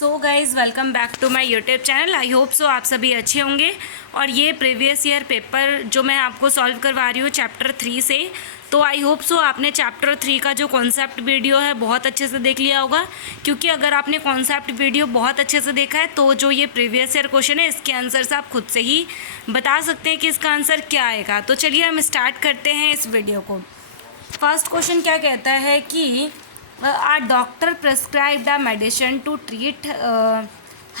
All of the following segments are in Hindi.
So guys welcome back to my YouTube channel. I hope so आप सभी अच्छे होंगे। और ये प्रीवियस ईयर पेपर जो मैं आपको सॉल्व करवा रही हूँ चैप्टर 3 से, तो आई होप सो आपने चैप्टर 3 का जो कॉन्सेप्ट वीडियो है बहुत अच्छे से देख लिया होगा, क्योंकि अगर आपने कॉन्सेप्ट वीडियो बहुत अच्छे से देखा है तो जो ये प्रीवियस ईयर क्वेश्चन है इसके आंसर से आप खुद से ही बता सकते हैं कि इसका आंसर क्या आएगा। तो चलिए हम स्टार्ट करते हैं इस वीडियो को। फर्स्ट क्वेश्चन क्या कहता है कि a doctor prescribed a medicine to treat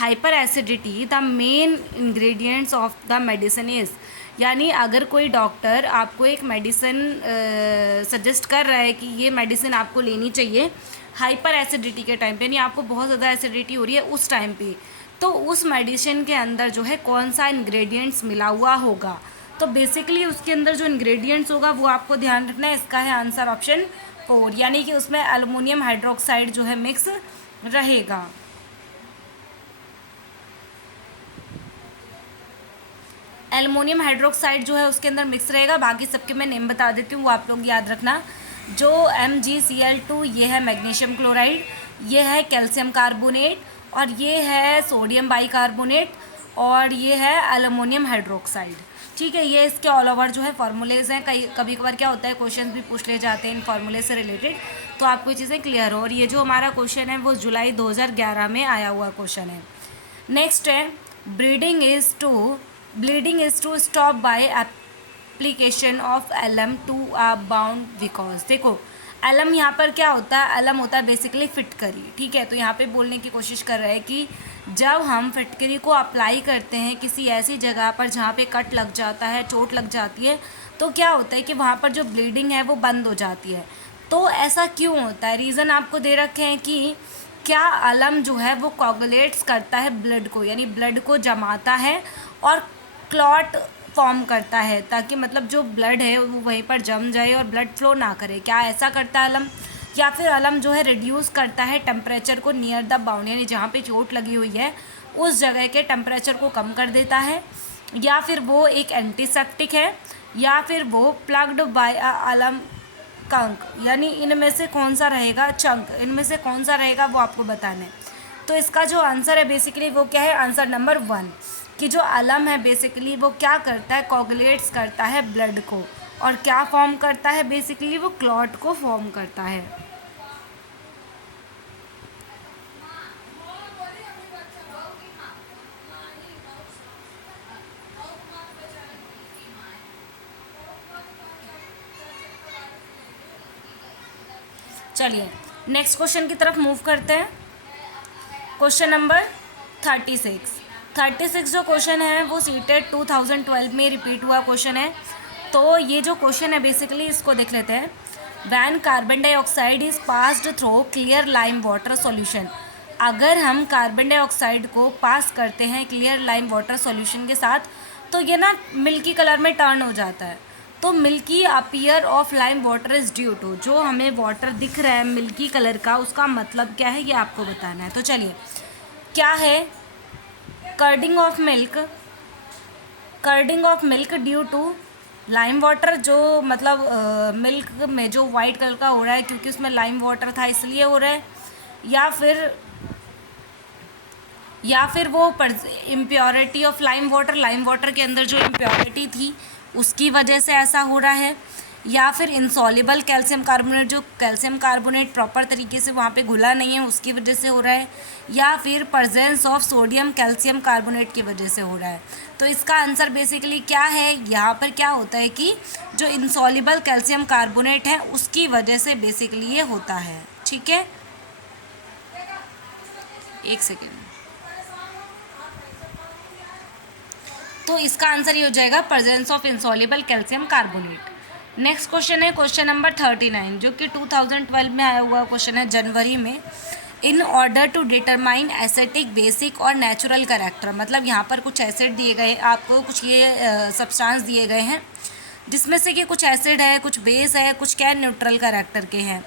hyperacidity. The main ingredients of the medicine is, यानी अगर कोई डॉक्टर आपको एक मेडिसिन सजेस्ट कर रहा है कि ये मेडिसिन आपको लेनी चाहिए हाइपर एसिडिटी के टाइम पे, यानी आपको बहुत ज़्यादा एसिडिटी हो रही है उस टाइम पे, तो उस मेडिसिन के अंदर जो है कौन सा इंग्रेडिएंट्स मिला हुआ होगा। तो बेसिकली उसके अंदर जो इंग्रेडिएंट्स होगा वो आपको ध्यान रखना है। इसका है आंसर ऑप्शन 4, यानी कि उसमें एल्युमिनियम हाइड्रोक्साइड जो है मिक्स रहेगा। एल्युमिनियम हाइड्रोक्साइड जो है उसके अंदर मिक्स रहेगा। बाकी सबके मैं नेम बता देती हूँ, वो आप लोग याद रखना। जो MgCl2 ये है मैग्नीशियम क्लोराइड, ये है कैल्शियम कार्बोनेट, और ये है सोडियम बाइकार्बोनेट, और ये है एल्युमिनियम हाइड्रोक्साइड। ठीक है, ये इसके ऑल ओवर जो है फार्मूलेज हैं। कभी कभार क्या होता है क्वेश्चन भी पूछ ले जाते हैं इन फार्मूले से रिलेटेड, तो आपको ये चीज़ें क्लियर हो। और ये जो हमारा क्वेश्चन है वो जुलाई 2011 में आया हुआ क्वेश्चन है। नेक्स्ट है bleeding is to stop by application of alum to a wound because. देखो एलम यहाँ पर क्या होता है, एलम होता है बेसिकली फिटकरी। ठीक है, तो यहाँ पे बोलने की कोशिश कर रहे हैं कि जब हम फिटकरी को अप्लाई करते हैं किसी ऐसी जगह पर जहाँ पे कट लग जाता है, चोट लग जाती है, तो क्या होता है कि वहाँ पर जो ब्लीडिंग है वो बंद हो जाती है। तो ऐसा क्यों होता है, रीज़न आपको दे रखे हैं कि क्या अलम जो है वो कोगुलेट्स करता है ब्लड को, यानी ब्लड को जमाता है और क्लॉट फॉर्म करता है, ताकि मतलब जो ब्लड है वो वहीं पर जम जाए और ब्लड फ्लो ना करे। क्या ऐसा करता है अलम? या फिर अलम जो है रिड्यूस करता है टेम्परेचर को नियर द बाउंड, यानी जहाँ पे चोट लगी हुई है उस जगह के टेम्परेचर को कम कर देता है, या फिर वो एक एंटीसेप्टिक है, या फिर वो प्लग्ड बाय अ अलम कंक, यानी इनमें से कौन सा रहेगा, चंक, इनमें से कौन सा रहेगा वो आपको बताना है। तो इसका जो आंसर है बेसिकली वो क्या है, आंसर नंबर 1, कि जो अलम है बेसिकली वो क्या करता है, कोगुलेट्स करता है ब्लड को, और क्या फॉर्म करता है, बेसिकली वो क्लॉट को फॉर्म करता है। चलिए नेक्स्ट क्वेश्चन की तरफ मूव करते हैं। क्वेश्चन नंबर 36 जो क्वेश्चन है वो सीटेट 2012 में रिपीट हुआ क्वेश्चन है। तो ये जो क्वेश्चन है बेसिकली इसको देख लेते हैं। When carbon dioxide is passed through clear lime water solution. अगर हम कार्बन डाइऑक्साइड को पास करते हैं क्लियर लाइम वाटर सॉल्यूशन के साथ, तो ये ना मिल्की कलर में टर्न हो जाता है। तो milky appear of lime water is due to, जो हमें वाटर दिख रहा है मिल्की कलर का, उसका मतलब क्या है ये आपको बताना है। तो चलिए क्या है, curdling of milk due to lime water, जो मतलब मिल्क में जो वाइट कलर का हो रहा है क्योंकि उसमें लाइम वाटर था इसलिए हो रहा है, या फिर वो इम्प्योरिटी ऑफ लाइम वाटर के अंदर जो इम्प्योरिटी थी उसकी वजह से ऐसा हो रहा है, या फिर इंसॉल्युबल कैल्शियम कार्बोनेट, जो कैल्शियम कार्बोनेट प्रॉपर तरीके से वहाँ पे घुला नहीं है उसकी वजह से हो रहा है, या फिर presence of sodium calcium carbonate की वजह से हो रहा है। तो इसका आंसर बेसिकली क्या है, यहाँ पर क्या होता है कि जो इंसॉल्युबल कैल्शियम कार्बोनेट है उसकी वजह से बेसिकली ये होता है। ठीक है, एक सेकेंड। तो इसका आंसर ये हो जाएगा presence of insoluble calcium carbonate. Next question है क्वेश्चन नंबर 39, जो कि 2012 में आया हुआ क्वेश्चन है जनवरी में। In order to determine acidic, basic और नेचुरल कैरेक्टर, मतलब यहाँ पर कुछ एसिड दिए गए आपको, कुछ ये सब्सटेंस दिए गए हैं जिसमें से कि कुछ एसिड है, कुछ बेस है, कुछ क्या न्यूट्रल कैरेक्टर के हैं।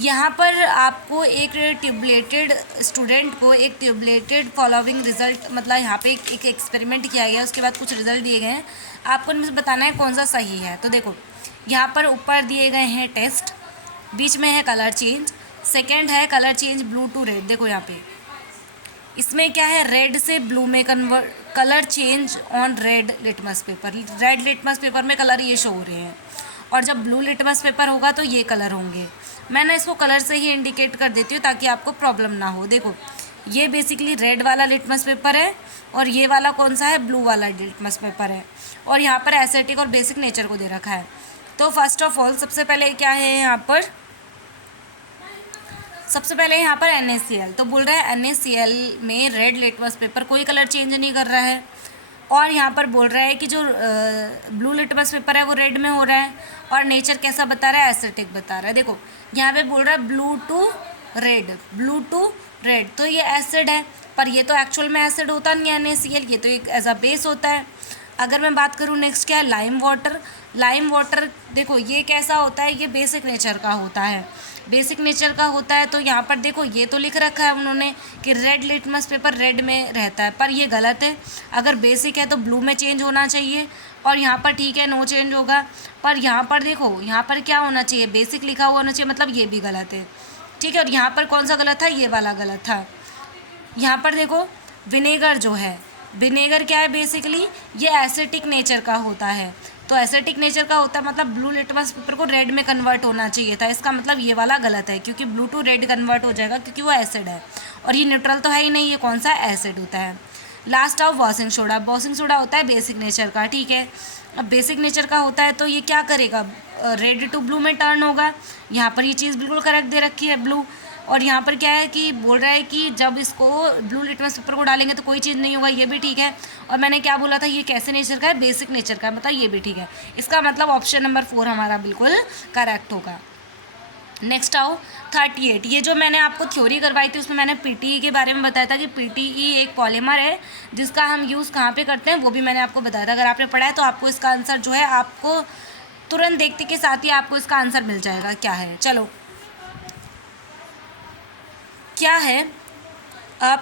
यहाँ पर आपको एक ट्यूबलेटेड स्टूडेंट को एक ट्यूबलेटेड फॉलोइंग रिजल्ट, मतलब यहाँ पे एक एक्सपेरिमेंट किया गया, उसके बाद कुछ रिजल्ट दिए गए हैं, आपको इनमें से बताना है कौन सा सही है। तो देखो यहाँ पर ऊपर दिए गए हैं टेस्ट, बीच में है कलर चेंज, सेकेंड है colour change blue to red, देखो यहाँ पे, इसमें क्या है, रेड से ब्लू में convert, colour change on red litmus paper. Red litmus paper में कलर ये शो हो रहे हैं, और जब ब्लू लिटमस पेपर होगा तो ये कलर होंगे। मैं ना इसको कलर से ही इंडिकेट कर देती हूँ ताकि आपको प्रॉब्लम ना हो। देखो, ये बेसिकली रेड वाला लिटमस पेपर है, और ये वाला कौन सा है, ब्लू वाला लिटमस पेपर है, और यहाँ पर एस्थेटिक और बेसिक नेचर को दे रखा है। तो फर्स्ट ऑफ ऑल सबसे पहले क्या है यहाँ पर, सबसे पहले यहाँ पर NaCl, तो बोल रहा है NaCl में रेड लिटमस पेपर कोई कलर चेंज नहीं कर रहा है, और यहाँ पर बोल रहा है कि जो ब्लू लिटमस पेपर है वो रेड में हो रहा है, और नेचर कैसा बता रहा है, एसिडिक बता रहा है। देखो यहाँ पे बोल रहा है blue to red, blue to red, तो ये एसिड है, पर ये तो एक्चुअल में एसिड होता नहीं है NaCl, ये तो एक एज अ बेस होता है। अगर मैं बात करूँ नेक्स्ट क्या है, लाइम वाटर। लाइम वाटर देखो ये कैसा होता है, ये बेसिक नेचर का होता है, बेसिक नेचर का होता है। तो यहाँ पर देखो ये तो लिख रखा है उन्होंने कि रेड लिटमस पेपर रेड में रहता है, पर ये गलत है। अगर बेसिक है तो ब्लू में चेंज होना चाहिए, और यहाँ पर ठीक है नो चेंज होगा, पर यहाँ पर देखो यहाँ पर क्या होना चाहिए, बेसिक लिखा हुआ होना चाहिए, मतलब ये भी गलत है, ठीक है। और यहाँ पर कौन सा गलत था, ये वाला गलत था। यहाँ पर देखो विनेगर जो है, विनेगर क्या है, बेसिकली ये एसिटिक नेचर का होता है, तो एसिटिक नेचर का होता है मतलब ब्लू लिटमस पेपर को रेड में कन्वर्ट होना चाहिए था, इसका मतलब ये वाला गलत है, क्योंकि ब्लू टू रेड कन्वर्ट हो जाएगा क्योंकि वो एसिड है, और ये न्यूट्रल तो है ही नहीं, ये कौन सा एसिड होता है। Last of washing soda. Washing soda होता है बेसिक नेचर का, ठीक है। अब बेसिक नेचर का होता है तो ये क्या करेगा, रेड टू ब्लू में टर्न होगा। यहाँ पर ये चीज़ बिल्कुल करेक्ट दे रखी है, ब्लू। और यहाँ पर क्या है कि बोल रहा है कि जब इसको ब्लू लिटमस पेपर को डालेंगे तो कोई चीज़ नहीं होगा, ये भी ठीक है। और मैंने क्या बोला था, ये कैसे नेचर का है, बेसिक नेचर का है, मतलब ये भी ठीक है। इसका मतलब ऑप्शन नंबर 4 हमारा बिल्कुल करेक्ट होगा। नेक्स्ट आओ 38। ये जो मैंने आपको थ्योरी करवाई थी उसमें मैंने PTE के बारे में बताया था कि PTE एक पॉलीमर है जिसका हम यूज़ कहाँ पे करते हैं, वो भी मैंने आपको बताया था। अगर आपने पढ़ा है तो आपको इसका आंसर जो है आपको तुरंत देखते के साथ ही आपको इसका आंसर मिल जाएगा। क्या है, चलो क्या है,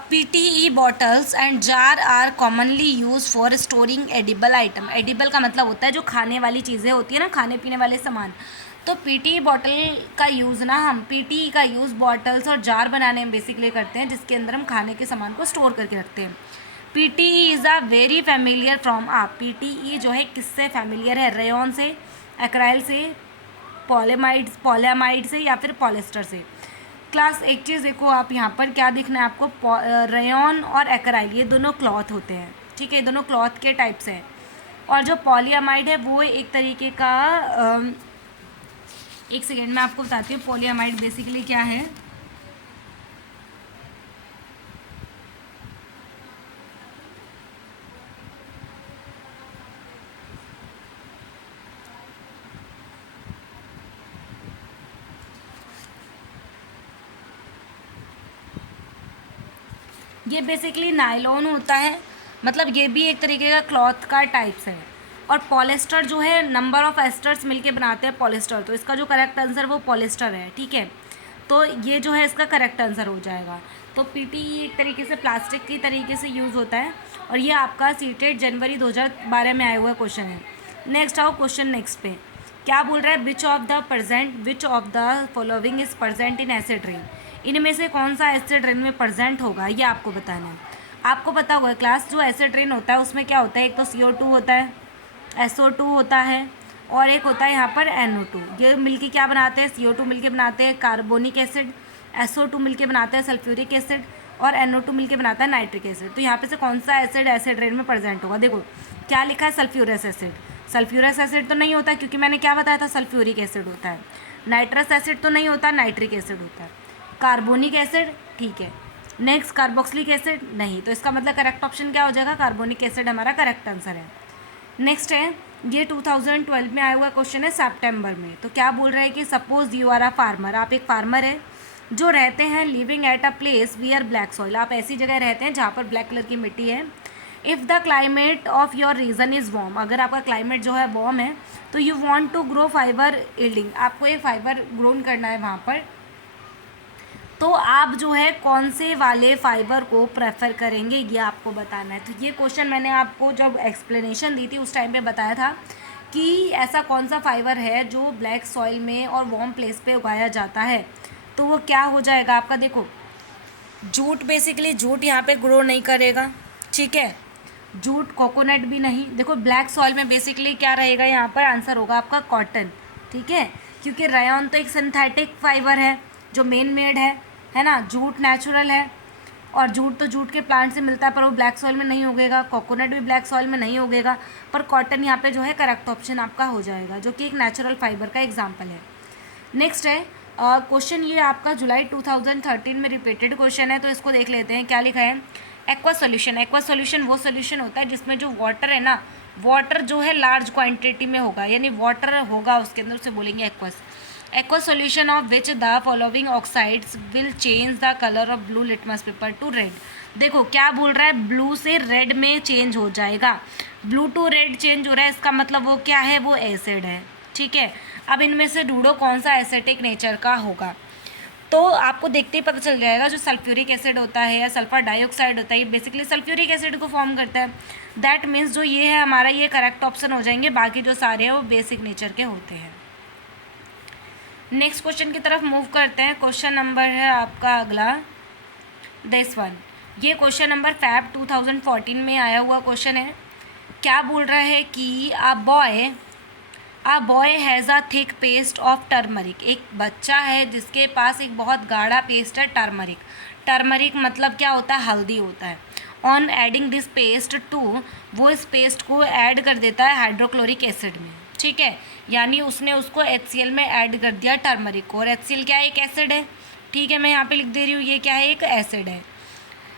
PTE bottles and jar are commonly use for storing edible item. Edible का मतलब होता है जो खाने वाली चीज़ें होती है ना, खाने पीने वाले सामान। तो PTE बॉटल का यूज़ ना हम PTE का यूज़ बॉटल्स और जार बनाने में बेसिकली करते हैं, जिसके अंदर हम खाने के सामान को स्टोर करके रखते हैं। PTE is a very familiar from आप। PTE जो है किससे फेमिलियर है, रेयन से, एक्राइल से, पॉलीमाइड से, या फिर पॉलिस्टर से। क्लास एक चीज़ देखो आप, यहाँ पर क्या दिखना है आपको, रेयन और एक्राइल ये दोनों क्लॉथ होते हैं, ठीक है, दोनों क्लॉथ के टाइप्स हैं। और जो पॉलीअमाइड है वो एक तरीके का एक सेकेंड में आपको बताती हूँ पॉलीअमाइड बेसिकली क्या है। ये बेसिकली नायलॉन होता है, मतलब ये भी एक तरीके का क्लॉथ का टाइप्स है। और पॉलिस्टर जो है नंबर ऑफ एस्टर्स मिलके बनाते हैं पॉलिस्टर, तो इसका जो करेक्ट आंसर वो पॉलिस्टर है, ठीक है। तो ये जो है इसका करेक्ट आंसर हो जाएगा। तो PTE एक तरीके से प्लास्टिक की तरीके से यूज़ होता है, और ये आपका सीटेड जनवरी 2012 में आया हुआ क्वेश्चन है। नेक्स्ट आओ क्वेश्चन नेक्स्ट पे, क्या बोल रहा है, which of the following is present in acid rain. इनमें से कौन सा एसिड रेन में प्रेजेंट होगा, ये आपको बताना है। आपको पता होगा क्लास, जो एसिड रेन होता है उसमें क्या होता है, एक तो CO2 होता है, SO2 होता है, और एक होता है यहाँ पर NO2। ये मिलके क्या बनाते हैं, CO2 मिलके बनाते हैं कार्बोनिक एसिड, SO2 मिलके बनाते हैं सल्फ्यूरिक एसिड, और NO2 मिलके बनाता है नाइट्रिक एसिड। तो यहाँ पे से कौन सा एसिड रेन में प्रेजेंट होगा, देखो क्या लिखा है, सल्फ्यूरस एसिड। सल्फ्यूरस एसिड तो नहीं होता, क्योंकि मैंने क्या बताया था, सल्फ्यूरिक एसिड होता है। नाइट्रस एसिड तो नहीं होता, नाइट्रिक एसिड होता है। कार्बोनिक एसिड, ठीक है। नेक्स्ट कार्बोक्सिलिक एसिड नहीं, तो इसका मतलब करेक्ट ऑप्शन क्या हो जाएगा, कार्बोनिक एसिड हमारा करेक्ट आंसर है। नेक्स्ट है, ये 2012 में आया हुआ क्वेश्चन है सितंबर में। तो क्या बोल रहा है कि suppose you are a farmer, आप एक फार्मर है जो रहते हैं living at a place where black soil, आप ऐसी जगह रहते हैं जहाँ पर ब्लैक कलर की मिट्टी है। If the climate of your region is warm, अगर आपका क्लाइमेट जो है वार्म है, तो you want to grow fibre yielding, आपको एक फाइबर ग्रोन करना है वहाँ पर। तो आप जो है कौन से वाले फाइबर को प्रेफर करेंगे, ये आपको बताना है। तो ये क्वेश्चन मैंने आपको जब एक्सप्लेनेशन दी थी उस टाइम पे बताया था कि ऐसा कौन सा फाइबर है जो ब्लैक सॉइल में और वार्म प्लेस पे उगाया जाता है। तो वो क्या हो जाएगा आपका, देखो जूट बेसिकली जूट यहाँ पे ग्रो नहीं करेगा, ठीक है। जूट, कोकोनट भी नहीं। देखो ब्लैक सॉइल में बेसिकली क्या रहेगा, यहाँ पर आंसर होगा आपका कॉटन, ठीक है, क्योंकि रेयॉन तो एक सिंथेटिक फाइबर है जो मेन मेड है ना। जूट नेचुरल है, और जूट तो जूट के प्लांट से मिलता है, पर वो ब्लैक सॉइल में नहीं उगेगा। कोकोनट भी ब्लैक सॉइल में नहीं उगेगा, पर कॉटन यहाँ पे जो है करेक्ट ऑप्शन आपका हो जाएगा, जो कि एक नेचुरल फाइबर का एग्जाम्पल है। नेक्स्ट है क्वेश्चन, ये आपका जुलाई 2013 में रिपीटेड क्वेश्चन है, तो इसको देख लेते हैं। क्या लिखा है, एक्वा सोल्यूशन। एक्वा सोल्यूशन वो सोल्यूशन होता है जिसमें जो वाटर है ना, वाटर जो है लार्ज क्वांटिटी में होगा, यानी वाटर होगा उसके अंदर, उसे बोलेंगे aqueous. Aqua solution of which the following oxides will change the colour of blue litmus paper to red. देखो क्या बोल रहा है, ब्लू से रेड में चेंज हो जाएगा। ब्लू टू रेड चेंज हो रहा है, इसका मतलब वो क्या है, वो एसिड है, ठीक है। अब इनमें से ढूंढो कौन सा एसिटिक नेचर का होगा, तो आपको देखते ही पता चल जाएगा। जो सल्फ्यूरिक एसिड होता है या सल्फर डाइऑक्साइड होता है, ये बेसिकली सल्फ्यूरिक एसिड को फॉर्म करता है। दैट मीन्स जो ये है हमारा, ये करेक्ट ऑप्शन हो जाएंगे, बाकी जो सारे हैं वो बेसिक नेचर के होते हैं। नेक्स्ट क्वेश्चन की तरफ मूव करते हैं। क्वेश्चन नंबर है आपका अगला, दिस वन। ये क्वेश्चन नंबर फैब 2014 में आया हुआ क्वेश्चन है। क्या बोल रहा है कि a boy has a thick paste of turmeric. एक बच्चा है जिसके पास एक बहुत गाढ़ा पेस्ट है टर्मरिक। टर्मरिक मतलब क्या होता है, हल्दी होता है। On adding this paste to, वो इस पेस्ट को ऐड कर देता है हाइड्रोक्लोरिक एसिड में, ठीक है, यानी उसने उसको HCl में ऐड कर दिया टर्मरिक को, और HCl क्या है, एक एसिड है, ठीक है। मैं यहाँ पे लिख दे रही हूँ, ये क्या है, एक एसिड है।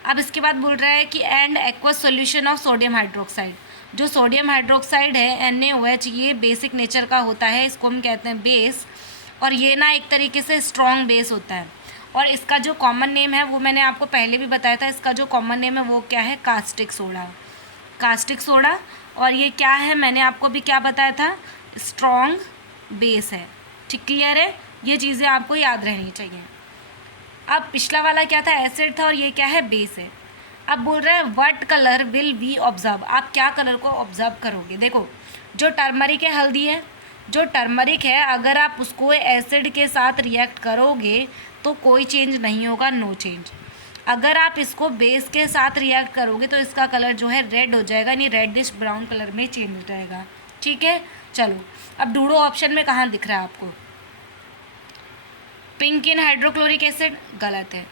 अब इसके बाद बोल रहा है कि and aqueous solution of sodium hydroxide. जो सोडियम हाइड्रोक्साइड है NaOH, ये बेसिक नेचर का होता है, इसको हम कहते हैं बेस, और ये ना एक तरीके से स्ट्रॉन्ग बेस होता है। और इसका जो कॉमन नेम है वो मैंने आपको पहले भी बताया था, इसका जो कॉमन नेम है वो क्या है, कास्टिक सोडा। कास्टिक सोडा, और ये क्या है, मैंने आपको भी क्या बताया था, स्ट्रॉन्ग बेस है, ठीक, क्लियर है। ये चीज़ें आपको याद रहनी चाहिए। अब पिछला वाला क्या था, एसिड था, और ये क्या है, बेस है। अब बोल रहा है what colour will we observe. आप क्या कलर को ऑब्जर्व करोगे। देखो जो टर्मरिक है, हल्दी है, जो टर्मरिक है अगर आप उसको एसिड के साथ रिएक्ट करोगे तो कोई चेंज नहीं होगा, नो चेंज। अगर आप इसको बेस के साथ रिएक्ट करोगे तो इसका कलर जो है रेड हो जाएगा, यानी रेडिश ब्राउन कलर में चेंज हो जाएगा, ठीक है। चलो अब ढूंढो ऑप्शन में कहाँ दिख रहा है आपको। पिंक इन हाइड्रोक्लोरिक एसिड, गलत है।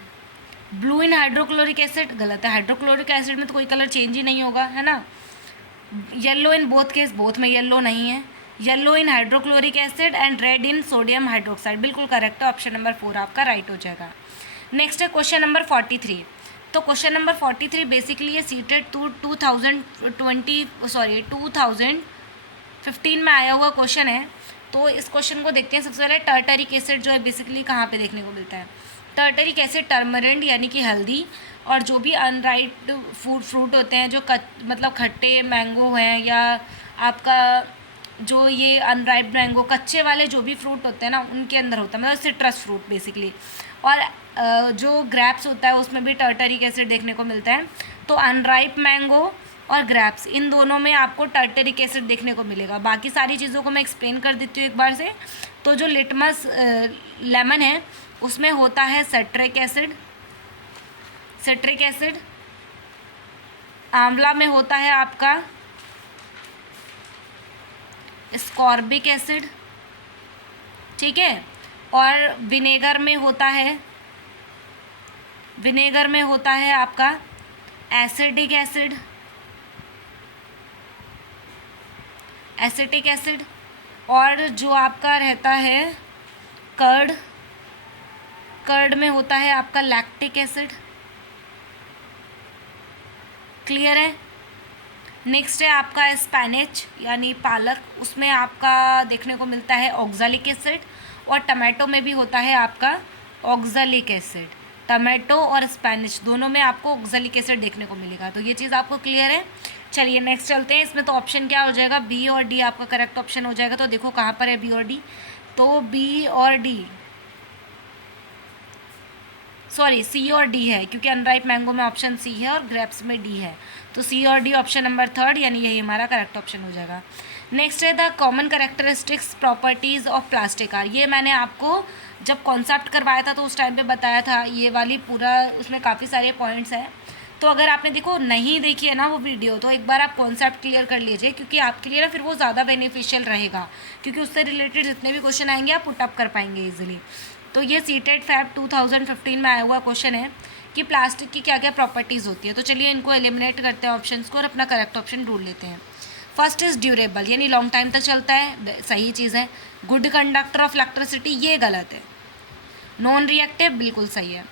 ब्लू इन हाइड्रोक्लोरिक एसिड, गलत है। हाइड्रोक्लोरिक एसिड में तो कोई कलर चेंज ही नहीं होगा, है ना। Yellow in both case, both में येलो नहीं है। Yellow in hydrochloric acid and red in sodium hydroxide, बिल्कुल करेक्ट है, ऑप्शन नंबर 4 आपका राइट हो जाएगा। नेक्स्ट है क्वेश्चन नंबर 43। तो क्वेश्चन नंबर 43 बेसिकली ये सीटेड 2015 में आया हुआ क्वेश्चन है। तो इस क्वेश्चन को देखते हैं। सबसे पहले टर्टरिक एसिड जो है बेसिकली कहाँ पे देखने को मिलता है। टर्टरिक एसिड टर्मरिंड यानी कि हल्दी, और जो भी अनराइप्ड फ्रूट होते हैं, जो मतलब खट्टे मैंगो हैं, या आपका जो ये अनराइप्ड मैंगो, कच्चे वाले जो भी फ्रूट होते हैं ना, उनके अंदर होता है, मतलब सिट्रस फ्रूट बेसिकली। और जो ग्रेप्स होता है उसमें भी टर्टरिक एसिड देखने को मिलता है। तो अनराइप मैंगो और ग्रेप्स, इन दोनों में आपको टर्टरिक एसिड देखने को मिलेगा। बाकी सारी चीज़ों को मैं एक्सप्लेन कर देती हूँ एक बार से। तो जो लिटमस लेमन है उसमें होता है सिट्रिक एसिड। आंवला में होता है आपका स्कॉर्बिक एसिड, ठीक है। और विनेगर में होता है आपका एसिटिक एसिड। और जो आपका रहता है कर्ड में होता है आपका लैक्टिक एसिड, क्लियर है। नेक्स्ट है आपका स्पैनिच यानी पालक, उसमें आपका देखने को मिलता है ऑक्सैलिक एसिड। और टमाटो में भी होता है आपका ऑक्सैलिक एसिड। टमाटो और स्पैनिश दोनों में आपको ऑक्सैलिक एसिड देखने को मिलेगा। तो ये चीज़ आपको क्लियर है। चलिए नेक्स्ट चलते हैं। इसमें तो ऑप्शन क्या हो जाएगा, बी और डी आपका करेक्ट ऑप्शन हो जाएगा। तो देखो कहाँ पर है बी और डी, तो बी और डी, सॉरी सी और डी है, क्योंकि अनराइप मैंगो में ऑप्शन सी है और ग्रेप्स में डी है। तो सी और डी ऑप्शन नंबर 3, यानी यही हमारा करेक्ट ऑप्शन हो जाएगा। नेक्स्ट है the common characteristics properties of plastic are. ये मैंने आपको जब कॉन्सेप्ट करवाया था तो उस टाइम पे बताया था, ये वाली पूरा उसमें काफ़ी सारे पॉइंट्स हैं। तो अगर आपने देखो नहीं देखी है ना वो वीडियो, तो एक बार आप कॉन्सेप्ट क्लियर कर लीजिए, क्योंकि आपके लिए ना फिर वो ज़्यादा बेनिफिशियल रहेगा, क्योंकि उससे रिलेटेड जितने भी क्वेश्चन आएंगे आप पुटअप कर पाएंगे ईजिली। तो ये सीटेट फैब 2015 में आया हुआ क्वेश्चन है कि प्लास्टिक की क्या क्या प्रॉपर्टीज़ होती है। तो चलिए इनको एलिमिनेट करते हैं ऑप्शंस को और अपना करेक्ट ऑप्शन ढूंढ लेते हैं। फर्स्ट इज़ ड्यूरेबल, यानी लॉन्ग टाइम तक चलता है, सही चीज़ है। गुड कंडक्टर ऑफ इलेक्ट्रिसिटी, ये गलत है। नॉन रिएक्टिव, बिल्कुल सही है।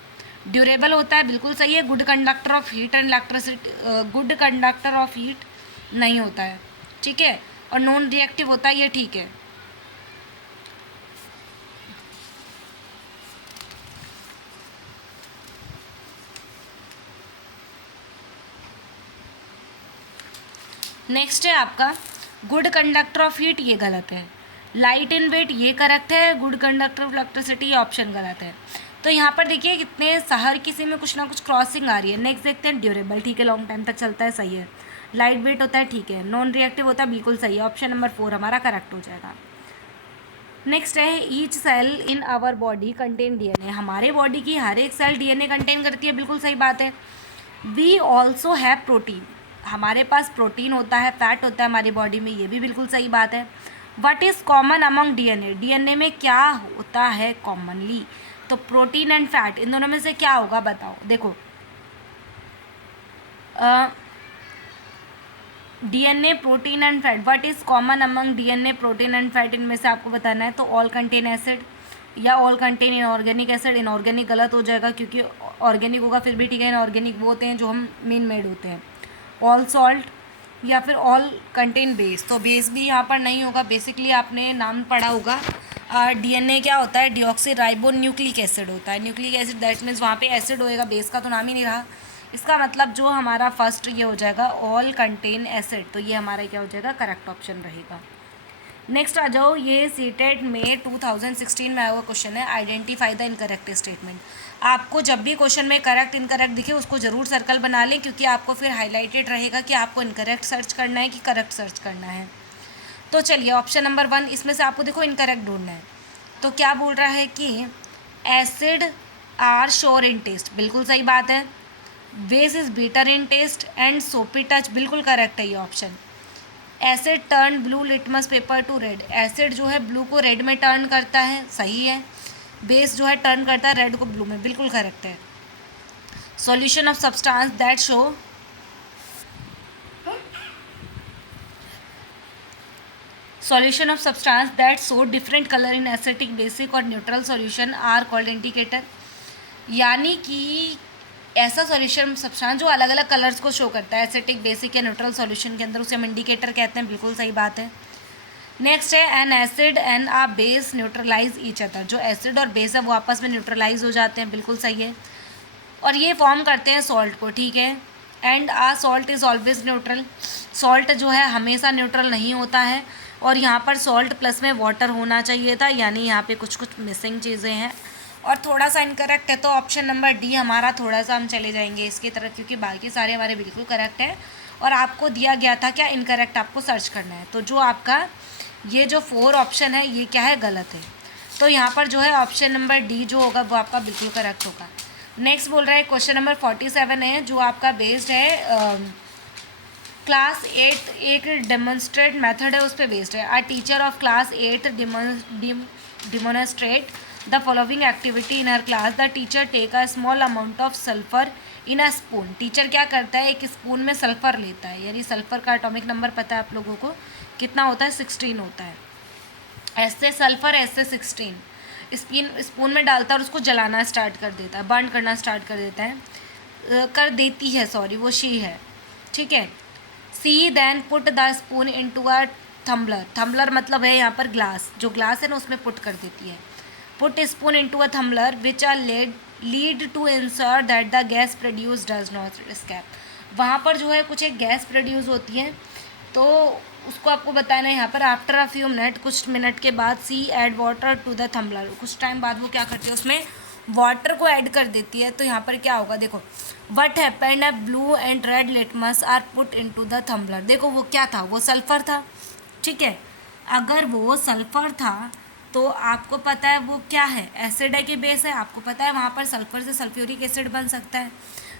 ड्यूरेबल होता है, बिल्कुल सही है। Good conductor of heat and electricity, good conductor of heat नहीं होता है, ठीक है। और नॉन रिएक्टिव होता है, ये ठीक है। नेक्स्ट है आपका गुड कंडक्टर ऑफ हीट, ये गलत है। लाइट इन वेट, ये करेक्ट है। Good conductor of electricity, option गलत है। तो यहाँ पर देखिए कितने हर किसी में कुछ ना कुछ क्रॉसिंग आ रही है। नेक्स्ट देखते हैं ड्यूरेबल, ठीक है, लॉन्ग टाइम तक चलता है, सही है। लाइट वेट होता है, ठीक है। नॉन रिएक्टिव होता है, बिल्कुल सही है। ऑप्शन नंबर 4 हमारा करेक्ट हो जाएगा। नेक्स्ट है each cell in our body contain DNA, हमारे बॉडी की हर एक सेल डीएनए कंटेन करती है, बिल्कुल सही बात है। वी ऑल्सो हैव प्रोटीन, हमारे पास प्रोटीन होता है, फैट होता है हमारी बॉडी में, ये भी बिल्कुल सही बात है। What is common among DNA, DNA में क्या होता है कॉमनली? तो प्रोटीन एंड फैट, इन दोनों में से क्या होगा बताओ। देखो DNA, protein and fat, what is common among DNA, protein and fat, इनमें से आपको बताना है। तो ऑल कंटेन एसिड या all contain inorganic acid, inorganic गलत हो जाएगा क्योंकि ऑर्गेनिक होगा फिर भी ठीक है, इनऑर्गेनिक वो होते हैं जो हम मेन मेड होते हैं। ऑल सॉल्ट या फिर ऑल कंटेन बेस, तो बेस भी यहाँ पर नहीं होगा। बेसिकली आपने नाम पढ़ा होगा, डीएनए क्या होता है, डिऑक्सी राइबो न्यूक्लिक एसिड होता है। न्यूक्लिक एसिड दैट मीन्स वहाँ पे एसिड होएगा, बेस का तो नाम ही नहीं रहा। इसका मतलब जो हमारा फर्स्ट ये हो जाएगा ऑल कंटेन एसिड, तो ये हमारा क्या हो जाएगा, करेक्ट ऑप्शन रहेगा। नेक्स्ट आ जाओ, ये सीटेट में 2016 में आया हुआ क्वेश्चन है, आइडेंटिफाई द इनकरेक्ट स्टेटमेंट। आपको जब भी क्वेश्चन में करेक्ट इनकरेक्ट दिखे उसको ज़रूर सर्कल बना लें, क्योंकि आपको फिर हाईलाइटेड रहेगा कि आपको इनकरेक्ट सर्च करना है कि करेक्ट सर्च करना है। तो चलिए ऑप्शन नंबर 1, इसमें से आपको देखो इनकरेक्ट ढूंढना है। तो क्या बोल रहा है कि acid are sour in taste, बिल्कुल सही बात है। Base is bitter in taste and soapy touch, बिल्कुल करेक्ट है ये option. Acid turn blue litmus paper to red, acid जो है ब्लू को रेड में टर्न करता है, सही है। बेस जो है टर्न करता है रेड को ब्लू में, बिल्कुल करेक्ट है। Solution of substance that show, solution of substance that show different colour in acidic, basic और neutral solution are called indicator, यानी कि ऐसा सॉल्यूशन सब्सटेंस जो अलग अलग कलर्स को शो करता है एसिटिक, बेसिक या न्यूट्रल सॉल्यूशन के अंदर, उसे हम इंडिकेटर कहते हैं, बिल्कुल सही बात है। नेक्स्ट है an acid and a base neutralise each other, जो एसिड और बेस है वो आपस में न्यूट्रलाइज हो जाते हैं, बिल्कुल सही है। और ये फॉर्म करते हैं सॉल्ट को, ठीक है। And a salt is always neutral, salt जो है हमेशा न्यूट्रल नहीं होता है। और यहाँ पर सॉल्ट प्लस में वाटर होना चाहिए था, यानी यहाँ पे कुछ कुछ मिसिंग चीज़ें हैं और थोड़ा सा इनकरेक्ट है। तो ऑप्शन नंबर डी हमारा थोड़ा सा हम चले जाएंगे इसकी तरफ, क्योंकि बाकी सारे हमारे बिल्कुल करेक्ट है और आपको दिया गया था क्या, इनकरेक्ट आपको सर्च करना है। तो जो आपका ये जो 4 ऑप्शन है ये क्या है, गलत है। तो यहाँ पर जो है ऑप्शन नंबर डी जो होगा वो आपका बिल्कुल करेक्ट होगा। नेक्स्ट बोल रहा है क्वेश्चन नंबर 47 है, जो आपका बेस्ड है क्लास 8, एक डेमोन्स्ट्रेट मेथड है उस पर बेस्ड है। A teacher of class 8 demonstrate the following activity in her class, the teacher take a small amount of sulphur in a spoon, teacher क्या करता है, एक स्पून में सल्फर लेता है, यानी सल्फर का एटॉमिक नंबर पता है आप लोगों को कितना होता है, 16 होता है। ऐसे सल्फर ऐसे 16 स्पून में डालता है और उसको जलाना स्टार्ट कर देता है, बर्न करना स्टार्ट कर देता है, कर देती है, सॉरी वो शी है, ठीक है। See then put the spoon into a tumbler, tumbler मतलब है यहाँ पर ग्लास, जो ग्लास है ना उसमें पुट कर देती है। Put spoon into a tumbler which are lid to ensure that the gas produce does not escape, वहाँ पर जो है कुछ एक गैस प्रोड्यूस होती है, तो उसको आपको बताना है यहाँ पर। आफ्टर अ फ्यू मिनट, कुछ मिनट के बाद, सी ऐड वाटर टू द थम्बलर, कुछ टाइम बाद वो क्या करती है, उसमें वाटर को ऐड कर देती है। तो यहाँ पर क्या होगा, देखो व्हाट हैपेंड है, blue and red litmus are put into the tumbler, देखो वो क्या था, वो सल्फर था, ठीक है। अगर वो सल्फर था तो आपको पता है वो क्या है, एसिड है कि बेस है, आपको पता है वहाँ पर सल्फर से सल्फ्यूरिक एसिड बन सकता है,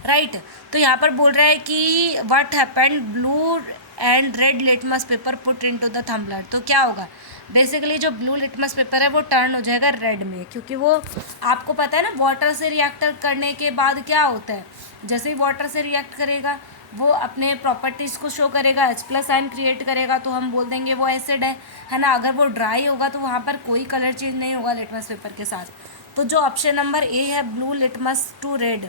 राइट। तो यहाँ पर बोल रहा है कि what happened blue and red litmus paper put into the tumbler. तो क्या होगा, बेसिकली जो ब्लू लिटमस पेपर है वो टर्न हो जाएगा रेड में, क्योंकि वो आपको पता है ना वाटर से रिएक्ट करने के बाद क्या होता है, जैसे ही वाटर से रिएक्ट करेगा वो अपने प्रॉपर्टीज़ को शो करेगा, H+ आयन क्रिएट करेगा, तो हम बोल देंगे वो एसिड है ना। अगर वो ड्राई होगा तो वहाँ पर कोई कलर चेंज नहीं होगा लिटमस पेपर के साथ। तो जो ऑप्शन नंबर ए है blue litmus to red,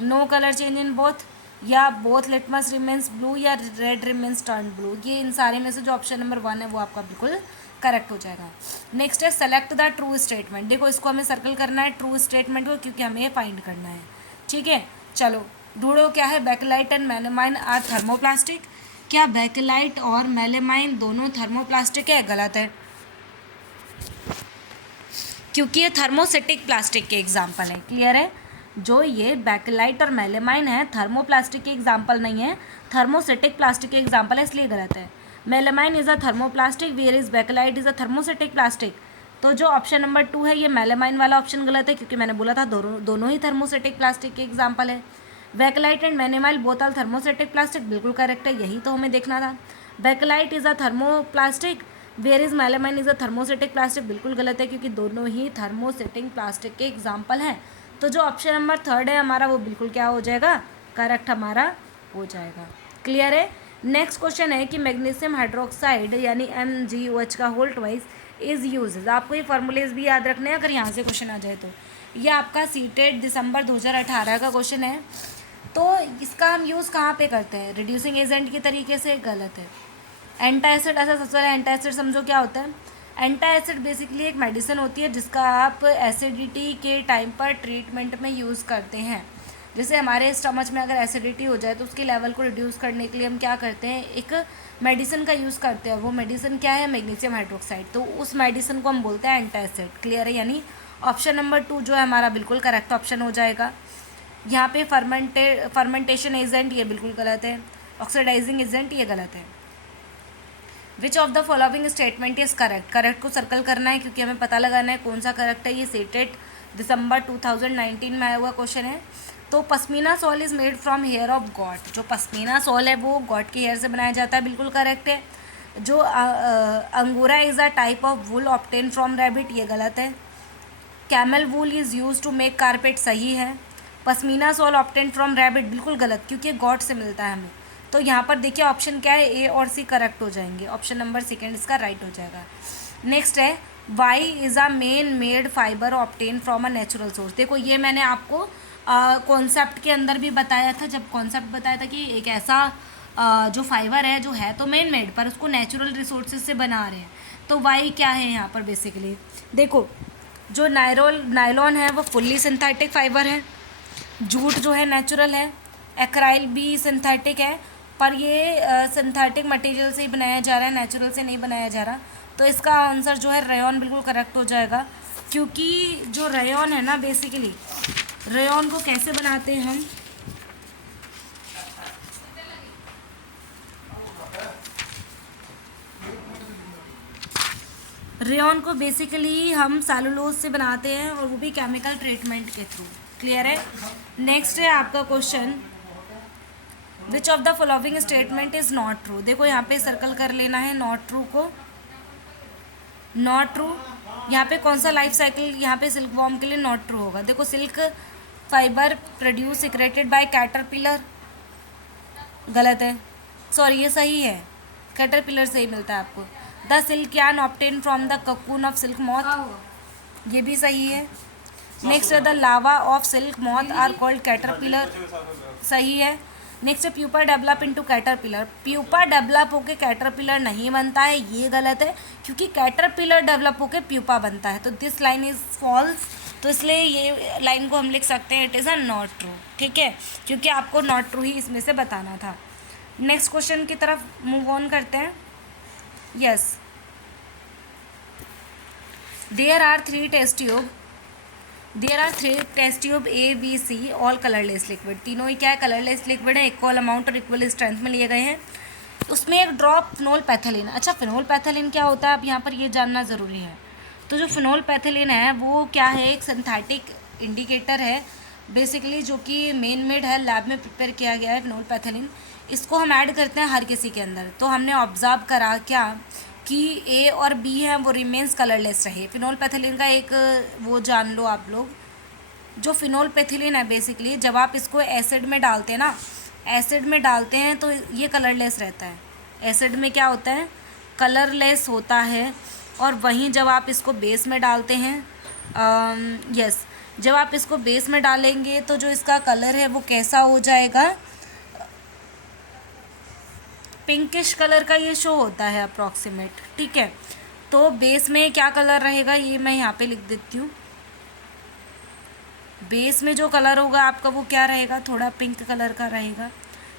no colour change in both, या बोथ लिटमस रिमेन्स ब्लू या रेड रिमेन्स टर्न ब्लू, ये इन सारे में से जो ऑप्शन नंबर 1 है वो आपका बिल्कुल करेक्ट हो जाएगा। नेक्स्ट है सेलेक्ट द ट्रू स्टेटमेंट। देखो इसको हमें सर्कल करना है ट्रू स्टेटमेंट को, क्योंकि हमें फाइंड करना है, ठीक है। चलो ढूंढो क्या है, bakelite and melamine are thermoplastic. क्या बैकलाइट और मेलामाइन दोनों थर्मोप्लास्टिक है? गलत है, क्योंकि ये थर्मोसिटिक प्लास्टिक के एग्जाम्पल है। क्लियर है, जो ये बैकलाइट और मेलामाइन है थर्मोप्लास्टिक के एग्जाम्पल नहीं है, थर्मोसिटिक प्लास्टिक के एग्जाम्पल है, इसलिए गलत है। Melamine is a thermoplastic whereas bakelite is a thermosetting plastic. तो जो ऑप्शन नंबर 2 है ये मेलामाइन वाला ऑप्शन गलत है, क्योंकि मैंने बोला था दोनों ही थर्मोसिटिक प्लास्टिक के एग्जाम्पल है। Bakelite and melamine both are thermosetting plastic, बिल्कुल करेक्ट है, यही तो हमें देखना था। Bakelite is a thermoplastic whereas melamine is a thermosetting plastic, बिल्कुल गलत है, क्योंकि दोनों ही थर्मोसिटिक प्लास्टिक के एग्जाम्पल हैं। तो जो ऑप्शन नंबर 3 है हमारा वो बिल्कुल क्या हो जाएगा, करेक्ट हमारा हो जाएगा। क्लियर है। नेक्स्ट क्वेश्चन है कि मैग्नीशियम हाइड्रोक्साइड यानी MgOH का होल ट्वाइस इज यूज। आपको ये फॉर्मूलेज भी याद रखने हैं अगर यहाँ से क्वेश्चन आ जाए तो। ये आपका सीटेट दिसंबर 2018 का क्वेश्चन है। तो इसका हम यूज़ कहाँ पे करते हैं, रिड्यूसिंग एजेंट के तरीके से, गलत है। एंटा एसिड, ऐसा सबसे पहले एंटा एसिड समझो क्या होता है। एंटा एसिड बेसिकली एक मेडिसिन होती है जिसका आप एसिडिटी के टाइम पर ट्रीटमेंट में यूज़ करते हैं। जैसे हमारे स्टमच में अगर एसिडिटी हो जाए तो उसके लेवल को रिड्यूस करने के लिए हम क्या करते हैं, एक मेडिसिन का यूज़ करते हैं। वो मेडिसिन क्या है, मैग्नीशियम हाइड्रोक्साइड। तो उस मेडिसिन को हम बोलते हैं एंटा एसिड। क्लियर है, यानी ऑप्शन नंबर 2 जो है हमारा बिल्कुल करेक्ट ऑप्शन हो जाएगा। यहाँ पे फर्मेंटेशन एजेंट ये बिल्कुल गलत है। ऑक्सीडाइजिंग एजेंट ये गलत है। Which of the following statement is correct. Correct को सर्कल करना है क्योंकि हमें पता लगाना है कौन सा करेक्ट है। ये सीटेट दिसंबर 2019 में आया हुआ क्वेश्चन है। तो pashmina shawl is made from hair of goat. जो पश्मीना सॉल है वो गॉट के हेयर से बनाया जाता है, बिल्कुल करेक्ट है। जो angora is a type of wool obtain from rabbit, ये गलत है। Camel wool is use to make carpet, सही है। Pashmina shawl obtain from rabbit, बिल्कुल गलत, क्योंकि गॉट से मिलता है हमें। तो यहाँ पर देखिए ऑप्शन क्या है, ए और सी करेक्ट हो जाएंगे। ऑप्शन नंबर 2 इसका राइट हो जाएगा। नेक्स्ट है Y is a man made fibre obtain from a natural source. देखो ये मैंने आपको कॉन्सेप्ट के अंदर भी बताया था, जब कॉन्सेप्ट बताया था कि एक ऐसा जो फाइबर है जो है तो मेन मेड पर उसको नेचुरल रिसोर्सेज से बना रहे हैं। तो वाई क्या है यहाँ पर, बेसिकली देखो जो नायलॉन है वो फुल्ली सिंथेटिक फाइबर है, जूट जो है नेचुरल है, एक्राइल भी सिंथेटिक है, पर ये सिंथेटिक मटेरियल से ही बनाया जा रहा है, नेचुरल से नहीं बनाया जा रहा। तो इसका आंसर जो है रेयॉन बिल्कुल करेक्ट हो जाएगा, क्योंकि जो रेयॉन है ना, बेसिकली रेयॉन को कैसे बनाते हैं हम, रेयॉन को बेसिकली हम सेलुलोज से बनाते हैं और वो भी केमिकल ट्रीटमेंट के थ्रू। क्लियर है। नेक्स्ट है आपका question which of the following statement is not true. देखो यहाँ पे सर्कल कर लेना है नॉट ट्रू को, नॉट ट्रू। यहाँ पे कौन सा लाइफ साइकिल यहाँ पे सिल्क वॉर्म के लिए नॉट ट्रू होगा। देखो silk fibre produce secreted by caterpillar, गलत है, सॉरी ये सही है, कैटरपिलर से ही मिलता है आपको। The silk yarn obtain from the cocoon of silk moth, ये भी सही है। Next the larva of silk moth are called caterpillar, सही है। Next pupa develop into caterpillar, pupa develop होके कैटरपिलर नहीं बनता है, ये गलत है, क्योंकि कैटरपिलर डेवलप होके प्यूपा बनता है। तो दिस लाइन इज फॉल्स, तो इसलिए ये लाइन को हम लिख सकते हैं it is a not true. ठीक है, क्योंकि आपको नॉट ट्रू ही इसमें से बताना था। नेक्स्ट क्वेश्चन की तरफ मूव ऑन करते हैं। Yes, there are 3 test tube, there are 3 test tube A, B, C all colourless liquid. तीनों ही क्या है, कलरलेस लिक्विड है, इक्वल अमाउंट और इक्वल स्ट्रेंथ में लिए गए हैं। उसमें एक ड्रॉप फिनोलपैथेलिन। अच्छा, फिनोलपैथेलिन क्या होता है अब यहाँ पर ये जानना ज़रूरी है। तो जो फिनोलपैथेलिन है वो क्या है, एक सिंथेटिक इंडिकेटर है बेसिकली, जो कि मेन मेड है, लैब में प्रिपेयर किया गया है फिनोलपैथेलिन। इसको हम ऐड करते हैं हर किसी के अंदर। तो हमने ऑब्जर्व करा क्या कि ए और बी है वो रिमेन्स कलरलेस रहे। फिनोलपैथेलिन का एक वो जान लो आप लोग, जो फिनोलपैथेलिन है बेसिकली जब आप इसको एसिड में डालते हैं ना, एसिड में डालते हैं तो ये कलरलेस रहता है। एसिड में क्या होता है, कलरलेस होता है। और वहीं जब आप इसको बेस में डालते हैं, यस, जब आप इसको बेस में डालेंगे तो जो इसका कलर है वो कैसा हो जाएगा, पिंकिश कलर का ये शो होता है अप्रॉक्सीमेट। ठीक है, तो बेस में क्या कलर रहेगा ये मैं यहाँ पे लिख देती हूँ। बेस में जो कलर होगा आपका वो क्या रहेगा, थोड़ा पिंक कलर का रहेगा।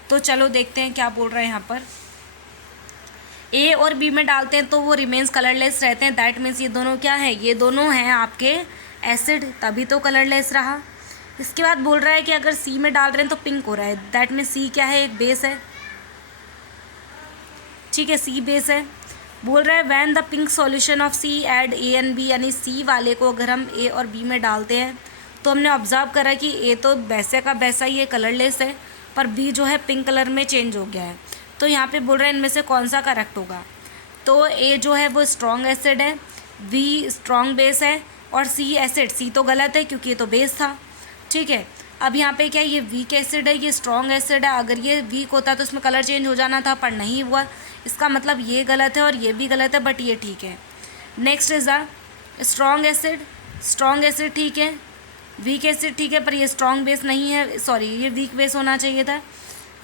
तो चलो देखते हैं क्या बोल रहे हैं यहाँ पर। ए और बी में डालते हैं तो वो रिमेन्स कलरलेस रहते हैं। दैट मीन्स ये दोनों क्या है, ये दोनों हैं आपके एसिड, तभी तो कलरलेस रहा। इसके बाद बोल रहा है कि अगर सी में डाल रहे हैं तो पिंक हो रहा है। दैट मीन्स सी क्या है, एक बेस है। ठीक है, सी बेस है। बोल रहा है when the pink solution of C add A and B, यानी सी वाले को अगर हम ए और बी में डालते हैं तो हमने ऑब्जर्व करा कि ए तो वैसे का वैसा ही है, कलरलेस है, पर बी जो है पिंक कलर में चेंज हो गया है। तो यहाँ पे बोल रहे हैं इनमें से कौन सा करेक्ट होगा। तो ए जो है वो स्ट्रॉन्ग एसिड है, बी स्ट्रॉन्ग बेस है, और सी एसिड, सी तो गलत है क्योंकि ये तो बेस था। ठीक है, अब यहाँ पे क्या, ये वीक एसिड है, ये स्ट्रॉन्ग एसिड है। अगर ये वीक होता तो इसमें कलर चेंज हो जाना था, पर नहीं हुआ। इसका मतलब ये गलत है और ये भी गलत है, बट ये ठीक है। Next is the strong acid. Strong acid ठीक है, वीक एसिड ठीक है, पर ये स्ट्रॉन्ग बेस नहीं है, सॉरी ये वीक बेस होना चाहिए था।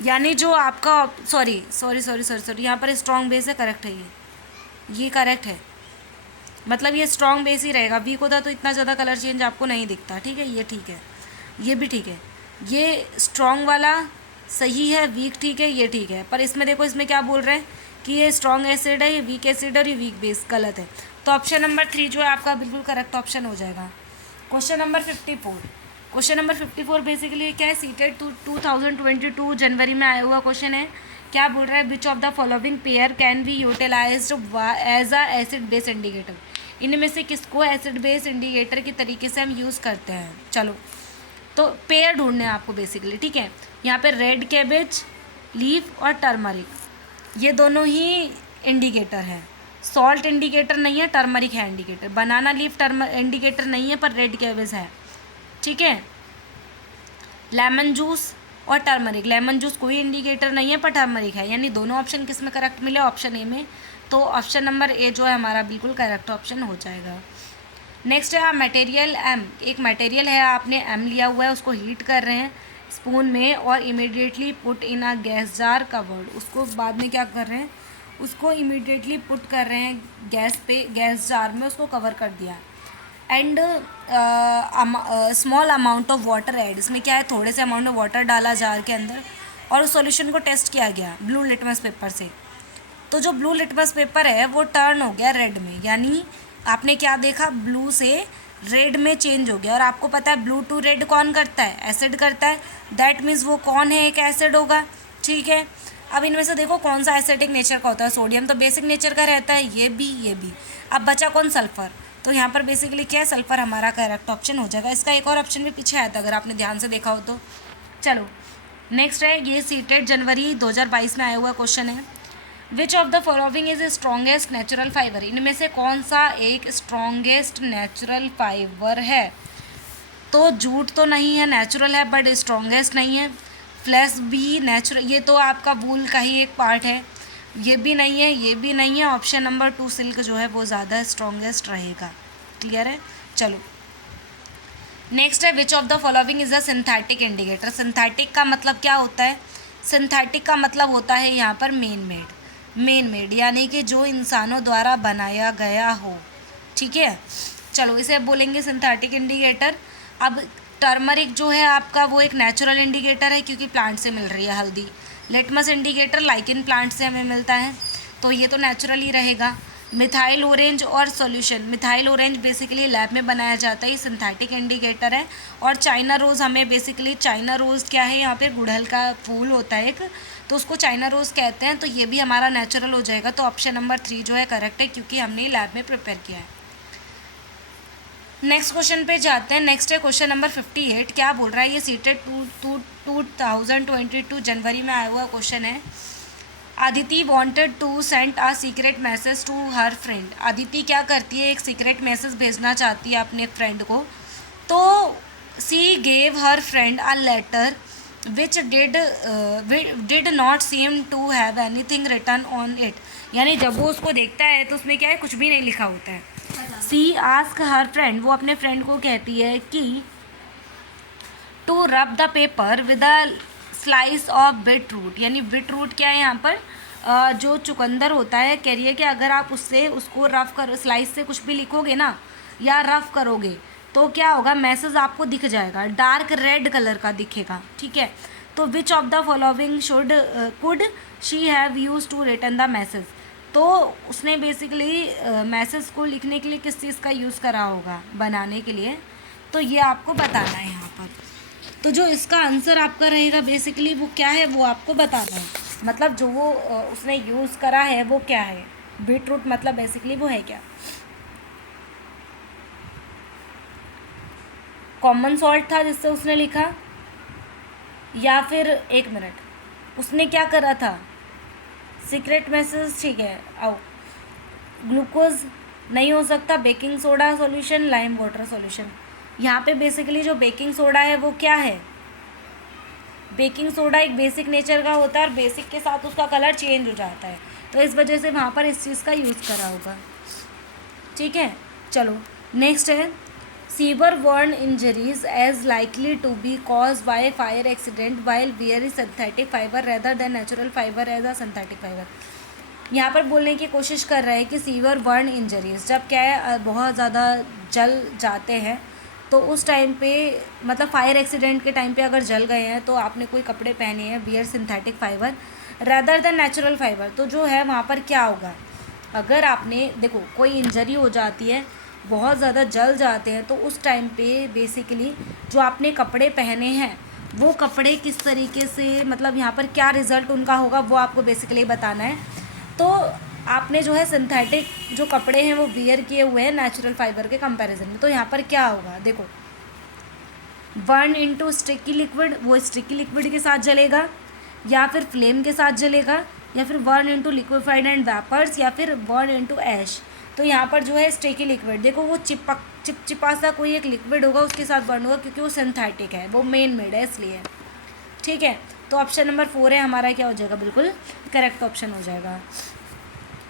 यानी जो आपका सॉरी यहाँ पर स्ट्रॉन्ग बेस है, करेक्ट है ये करेक्ट है। मतलब ये स्ट्रॉन्ग बेस ही रहेगा। वीक होता तो इतना ज़्यादा कलर चेंज आपको नहीं दिखता। ठीक है, ये ठीक है, ये भी ठीक है। ये स्ट्रॉन्ग वाला सही है, वीक ठीक है, ये ठीक है। पर इसमें देखो, इसमें क्या बोल रहे हैं कि ये स्ट्रॉन्ग एसिड है, ये वीक एसिड और ये वीक बेस, गलत है। तो ऑप्शन नंबर 3 जो है आपका बिल्कुल करेक्ट ऑप्शन हो जाएगा। Question number 54। Question number 54 basically क्या है, सीटेड 2022 जनवरी में आया हुआ क्वेश्चन है। क्या बोल रहा है, which of the following pair can be utilised as a acid base indicator. इनमें से किसको एसिड बेस इंडिकेटर के तरीके से हम यूज़ करते हैं। चलो, तो पेयर ढूंढने हैं आपको बेसिकली। ठीक है, यहाँ पे रेड कैबेज लीफ और टर्मरिक, ये दोनों ही इंडिकेटर हैं। सॉल्ट इंडिकेटर नहीं है, टर्मरिक है इंडिकेटर। बनाना लीफ इंडिकेटर नहीं है, पर रेड कैबेज है। ठीक है, लेमन जूस और टर्मरिक, लेमन जूस कोई इंडिकेटर नहीं है, पर टर्मरिक है। यानी दोनों ऑप्शन किस में करेक्ट मिले, ऑप्शन ए में। तो ऑप्शन नंबर ए जो है हमारा बिल्कुल करेक्ट ऑप्शन हो जाएगा। नेक्स्ट है मटेरियल एम। एक मटेरियल है, आपने एम लिया हुआ है, उसको हीट कर रहे हैं स्पून में और immediately put in a gas jar covered. उसको बाद में क्या कर रहे हैं, उसको इमीडिएटली पुट कर रहे हैं गैस पे, गैस जार में उसको कवर कर दिया। And small amount of water add, इसमें क्या है, थोड़े से अमाउंट ऑफ वाटर डाला जार के अंदर और उस सॉल्यूशन को टेस्ट किया गया ब्लू लिटमस पेपर से। तो जो ब्लू लिटमस पेपर है वो टर्न हो गया रेड में, यानी आपने क्या देखा, ब्लू से रेड में चेंज हो गया। और आपको पता है ब्लू टू रेड कौन करता है, एसिड करता है। दैट मीन्स वो कौन है, एक एसिड होगा। ठीक है, अब इनमें से देखो कौन सा एसिडिक नेचर का होता है, सोडियम तो बेसिक नेचर का रहता है, ये भी। अब बचा कौन, सल्फर। तो यहाँ पर बेसिकली क्या है, सल्फर हमारा करेक्ट ऑप्शन हो जाएगा। इसका एक और ऑप्शन भी पीछे आया था अगर आपने ध्यान से देखा हो तो। चलो नेक्स्ट है, ये सीटेड जनवरी 2022 में आया हुआ क्वेश्चन है। Which of the following is strongest natural fibre. इनमें से कौन सा एक स्ट्रॉन्गेस्ट नेचुरल फाइबर है। तो जूट तो नहीं है, नेचुरल है बट स्ट्रॉन्गेस्ट नहीं है। फ्लैक्स भी नेचुरल, ये तो आपका वूल का ही एक पार्ट है, ये भी नहीं है, ये भी नहीं है। ऑप्शन नंबर 2 सिल्क जो है वो ज़्यादा स्ट्रॉन्गेस्ट रहेगा। क्लियर है। चलो नेक्स्ट है, which of the following is a synthetic indicator. Synthetic का मतलब क्या होता है, सिंथेटिक का मतलब होता है यहाँ पर मेन मेड, यानी कि जो इंसानों द्वारा बनाया गया हो। ठीक है, चलो इसे बोलेंगे सिंथेटिक इंडिकेटर। अब टर्मरिक जो है आपका वो एक नेचुरल इंडिकेटर है क्योंकि प्लांट से मिल रही है हल्दी। लिटमस इंडिकेटर लाइकिन प्लांट से हमें मिलता है, तो ये तो नेचुरल ही रहेगा। मिथाइल ऑरेंज और solution. Methyl orange basically lab में बनाया जाता है, ये सिंथेटिक इंडिकेटर है। और चाइना रोज़ हमें बेसिकली, चाइना रोज़ क्या है, यहाँ पे गुड़हल का फूल होता है एक, तो उसको चाइना रोज़ कहते हैं। तो ये भी हमारा नेचुरल हो जाएगा। तो ऑप्शन नंबर 3 जो है करेक्ट है, क्योंकि हमने लैब में प्रिपेयर किया है। नेक्स्ट क्वेश्चन पे जाते हैं। नेक्स्ट है क्वेश्चन नंबर 58। क्या बोल रहा है, ये सीटेड 2022 जनवरी में आया हुआ क्वेश्चन है। Aditi wanted to send a secret message to her friend. Aditi क्या करती है, एक सीक्रेट मैसेज भेजना चाहती है अपने फ्रेंड को। तो she gave her friend a letter which did not seem to have anything written on it. यानी जब वो उसको देखता है तो उसमें क्या है, कुछ भी नहीं लिखा होता है। सी आस्क हर फ्रेंड, वो अपने फ्रेंड को कहती है कि to rub the paper with a slice of beetroot. यानी बीट रूट क्या है यहाँ पर, जो चुकंदर होता है, कह रही है कि अगर आप उससे उसको रफ करो, स्लाइस से कुछ भी लिखोगे ना या रफ करोगे तो क्या होगा, मैसेज आपको दिख जाएगा, डार्क रेड कलर का दिखेगा। ठीक है, तो which of the following could she have use to written the message. तो उसने बेसिकली मैसेज को लिखने के लिए किस चीज़ का यूज़ करा होगा, बनाने के लिए। तो ये आपको बताना है यहाँ पर। तो जो इसका आंसर आपका रहेगा बेसिकली वो क्या है, वो आपको बताना है। मतलब जो वो उसने यूज़ करा है वो क्या है, बीट रूट मतलब बेसिकली वो है क्या। कॉमन सॉल्ट था जिससे उसने लिखा, या फिर एक मिनट, उसने क्या करा था, सीक्रेट मैसेज। ठीक है, आओ, ग्लूकोज नहीं हो सकता, baking soda solution, lime water solution. यहाँ पे बेसिकली जो बेकिंग सोडा है वो क्या है, बेकिंग सोडा एक बेसिक नेचर का होता है और बेसिक के साथ उसका कलर चेंज हो जाता है, तो इस वजह से वहाँ पर इस चीज़ का यूज़ करा होगा। ठीक है, चलो नेक्स्ट है, severe burn injuries as likely to be caused by fire accident while wearing synthetic fibre rather than natural fibre as a synthetic fibre. यहाँ पर बोलने की कोशिश कर रहा है कि सीवर बर्न इंजरीज, जब क्या है बहुत ज़्यादा जल जाते हैं तो उस टाइम पे, मतलब फायर एक्सीडेंट के टाइम पे अगर जल गए हैं तो आपने कोई कपड़े पहने हैं wear synthetic fibre rather than natural fibre, तो जो है वहाँ पर क्या होगा, अगर आपने देखो कोई इंजरी हो जाती है, बहुत ज़्यादा जल जाते हैं, तो उस टाइम पे बेसिकली जो आपने कपड़े पहने हैं वो कपड़े किस तरीके से, मतलब यहाँ पर क्या रिज़ल्ट उनका होगा वो आपको बेसिकली बताना है। तो आपने जो है सिंथेटिक जो कपड़े हैं वो वियर किए हुए हैं नेचुरल फाइबर के कंपैरिजन में, तो यहाँ पर क्या होगा, देखो बर्न इनटू स्टिकी लिक्विड, वो स्टिकी लिक्विड के साथ जलेगा या फिर फ्लेम के साथ जलेगा, या फिर burn into liquefied and vapours, या फिर बर्न इनटू ऐश। तो यहाँ पर जो है स्टिकी लिक्विड, देखो वो चिपचिपा सा कोई एक लिक्विड होगा उसके साथ बर्न होगा, क्योंकि वो सिंथेटिक है, वो मेन मेड है इसलिए। ठीक है, तो ऑप्शन नंबर 4 है हमारा, क्या हो जाएगा, बिल्कुल करेक्ट ऑप्शन हो जाएगा।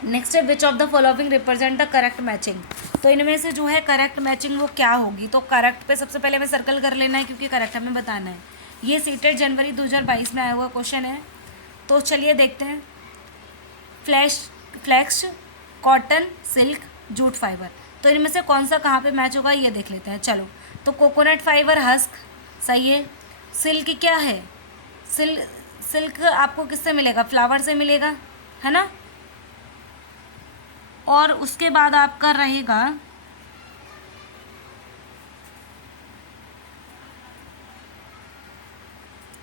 नेक्स्ट है which of the following represent the correct matching. तो इनमें से जो है करेक्ट मैचिंग वो क्या होगी, तो करेक्ट पे सबसे पहले हमें सर्कल कर लेना है क्योंकि करेक्ट हमें बताना है। ये सीटेड जनवरी 2022 में आया हुआ क्वेश्चन है। तो चलिए देखते हैं, flax, cotton, silk, jute fibre, तो इनमें से कौन सा कहाँ पे मैच होगा ये देख लेते हैं। चलो, तो कोकोनट फाइबर हस्क सही है। सिल्क क्या है, सिल्क आपको किससे मिलेगा, फ्लावर से मिलेगा, है ना। और उसके बाद आपका रहेगा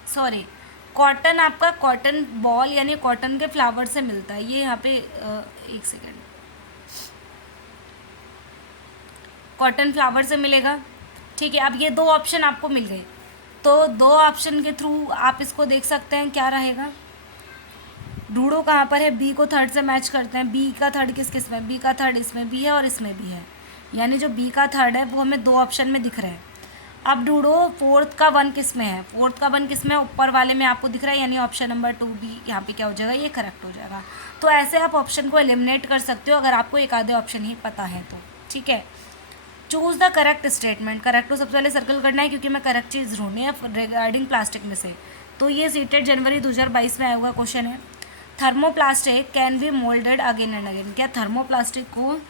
सॉरी कॉटन, आपका कॉटन बॉल यानी कॉटन के फ्लावर से मिलता है। ये यहाँ पे एक सेकेंड, कॉटन फ्लावर से मिलेगा। ठीक है, अब ये दो ऑप्शन आपको मिल गए, तो दो ऑप्शन के थ्रू आप इसको देख सकते हैं क्या रहेगा। ढूंढो कहाँ पर है, बी को थर्ड से मैच करते हैं। बी का थर्ड किस में, बी का थर्ड इसमें भी है और इसमें भी है, यानी जो बी का थर्ड है वो हमें दो ऑप्शन में दिख रहा है। अब ढूंढो फोर्थ का वन किस में है, फोर्थ का वन किस में, ऊपर वाले में आपको दिख रहा है, यानी ऑप्शन नंबर 2 बी यहाँ पे क्या हो जाएगा, ये करेक्ट हो जाएगा। तो ऐसे आप ऑप्शन को एलिमिनेट कर सकते हो अगर आपको एक आधे ऑप्शन ही पता है तो। ठीक है, choose the correct statement, correct को सबसे पहले सर्कल करना है क्योंकि मैं करेक्ट चीज़ ढूंढनी है रिगार्डिंग प्लास्टिक में से। तो ये सीटेड जनवरी 2022 में आया हुआ क्वेश्चन है। Thermoplastic can be moulded again and again, क्या थर्मोप्लास्टिक को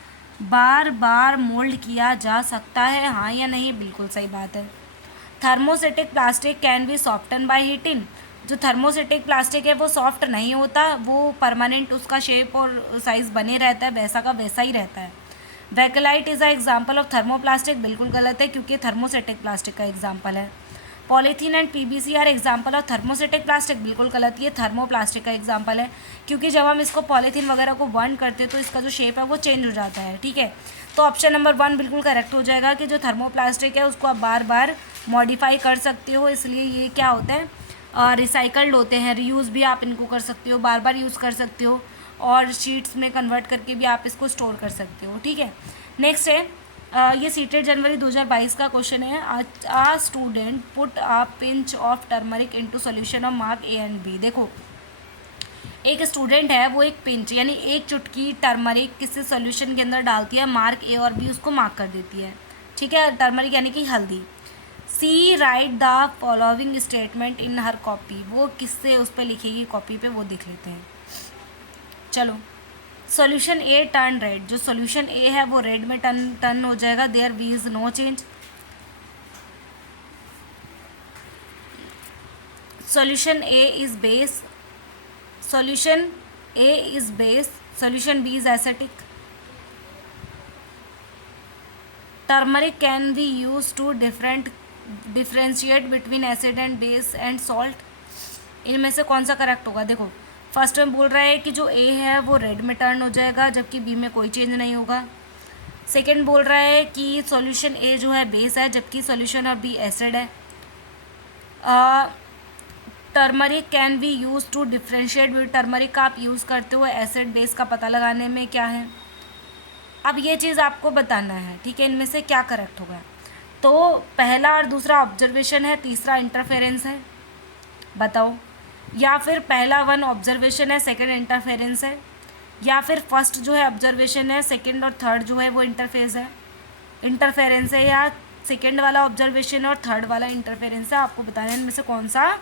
बार बार मोल्ड किया जा सकता है, हाँ या नहीं, बिल्कुल सही बात है। Thermosetting plastic can be soften by heating, जो थर्मोसेटिक प्लास्टिक है वो सॉफ्ट नहीं होता, वो परमानेंट उसका शेप और साइज़ बने रहता है, वैसा का वैसा ही रहता है। Bakelite is a example of thermoplastic, बिल्कुल गलत है क्योंकि थर्मोसेटिक प्लास्टिक का एग्जाम्पल है। Polythene and PVC are example of thermosetting plastic, बिल्कुल गलत, ये थर्मोप्लास्टिक का एग्जाम्पल है क्योंकि जब हम इसको पॉलीथीन वगैरह को बर्न करते हैं तो इसका जो शेप है वो चेंज हो जाता है। ठीक है, तो ऑप्शन नंबर 1 बिल्कुल करेक्ट हो जाएगा कि जो थर्मोप्लास्टिक है उसको आप बार बार मॉडिफाई कर सकते हो, इसलिए ये क्या होता है, रिसाइकल्ड होते हैं, रीयूज़ भी आप इनको कर सकते हो, बार बार यूज़ कर सकते हो और शीट्स में कन्वर्ट करके भी आप इसको स्टोर कर सकते हो। ठीक है, नेक्स्ट है ये सीटेड जनवरी 2022 का क्वेश्चन है। A student put a pinch of turmeric into solution of mark A and B. देखो, एक स्टूडेंट है वो एक पिंच यानी एक चुटकी टर्मरिक किसी सॉल्यूशन के अंदर डालती है, मार्क ए और बी उसको मार्क कर देती है। ठीक है, टर्मरिक यानी कि हल्दी। See write the following statement in her copy, वो किससे उस पर लिखेगी कॉपी पे, वो देख लेते हैं। चलो, सॉल्यूशन ए टर्न रेड, जो सॉल्यूशन ए है वो रेड में टर्न हो जाएगा, there B is no change. Solution A is base, solution A is base, solution B is acidic. Turmeric can be use to differentiate between acid and base and salt. इनमें से कौन सा करेक्ट होगा? देखो, फर्स्ट में बोल रहा है कि जो ए है वो रेड में टर्न हो जाएगा जबकि बी में कोई चेंज नहीं होगा। सेकंड बोल रहा है कि सॉल्यूशन ए जो है बेस है जबकि सॉल्यूशन ऑफ बी एसिड है। Turmeric can be use to differentiate with, turmeric का आप यूज़ करते हो एसिड बेस का पता लगाने में, क्या है? अब ये चीज़ आपको बताना है। ठीक है, इनमें से क्या करेक्ट होगा? तो पहला और दूसरा ऑब्जर्वेशन है, तीसरा इंटरफेरेंस है, बताओ। या फिर पहला 1 ऑब्जर्वेशन है, सेकंड इंटरफेरेंस है, या फिर फर्स्ट जो है ऑब्जर्वेशन है, सेकंड और थर्ड जो है वो इंटरफेरेंस है, या सेकंड वाला ऑब्जर्वेशन और थर्ड वाला इंटरफेरेंस है। आपको बताना है इनमें से कौन सा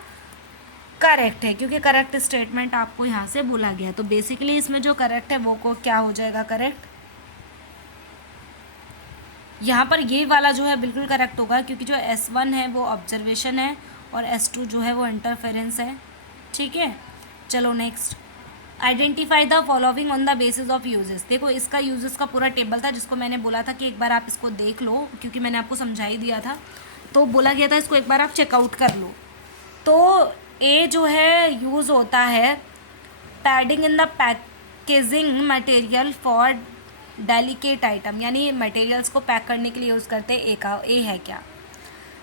करेक्ट है, क्योंकि करेक्ट स्टेटमेंट आपको यहाँ से बोला गया। तो बेसिकली इसमें जो करेक्ट है वो को क्या हो जाएगा करेक्ट, यहाँ पर ये वाला जो है बिल्कुल करेक्ट होगा क्योंकि जो S1 है वो ऑब्जर्वेशन है और S2 जो है वो इंटरफेरेंस है। ठीक है, चलो next, identify the following on the basis of uses. देखो, इसका यूजेस का पूरा टेबल था जिसको मैंने बोला था कि एक बार आप इसको देख लो क्योंकि मैंने आपको समझा ही दिया था, तो बोला गया था इसको एक बार आप चेकआउट कर लो। तो ए जो है यूज़ होता है padding in the packaging material for delicate item, यानी मटेरियल्स को पैक करने के लिए यूज़ करते हैं। ए है क्या?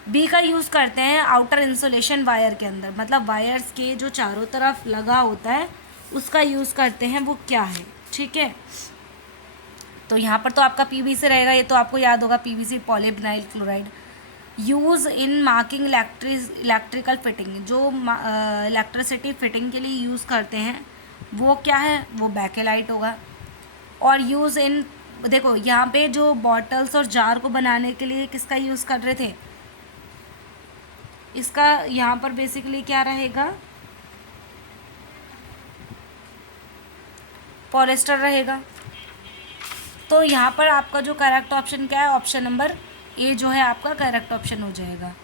बी का यूज़ करते हैं आउटर इंसुलेशन वायर के अंदर, मतलब वायर्स के जो चारों तरफ लगा होता है उसका यूज़ करते हैं, वो क्या है? ठीक है, तो यहाँ पर तो आपका पीवीसी रहेगा, ये तो आपको याद होगा, PVC polyvinyl chloride. Use in marking electrical fitting, जो इलेक्ट्रिसिटी फिटिंग के लिए यूज़ करते हैं वो क्या है? वो बैकेलाइट होगा। और यूज़ इन, देखो यहाँ पे जो बॉटल्स और जार को बनाने के लिए किसका यूज़ कर रहे थे, इसका यहाँ पर बेसिकली क्या रहेगा? पॉलिएस्टर रहेगा। तो यहाँ पर आपका जो करेक्ट ऑप्शन क्या है? ऑप्शन नंबर ए जो है आपका करेक्ट ऑप्शन हो जाएगा।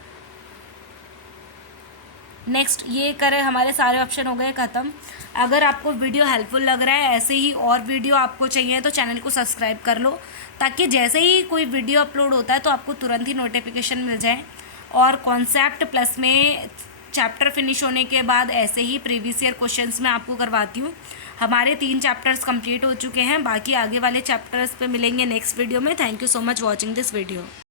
नेक्स्ट, ये करें, हमारे सारे ऑप्शन हो गए ख़त्म। अगर आपको वीडियो हेल्पफुल लग रहा है, ऐसे ही और वीडियो आपको चाहिए तो चैनल को सब्सक्राइब कर लो ताकि जैसे ही कोई वीडियो अपलोड होता है तो आपको तुरंत ही नोटिफिकेशन मिल जाए। और कॉन्सेप्ट प्लस में चैप्टर फिनिश होने के बाद ऐसे ही प्रीवियस ईयर क्वेश्चंस मैं आपको करवाती हूँ। हमारे 3 चैप्टर्स कंप्लीट हो चुके हैं, बाकी आगे वाले चैप्टर्स पे मिलेंगे नेक्स्ट वीडियो में। Thank you so much watching this video.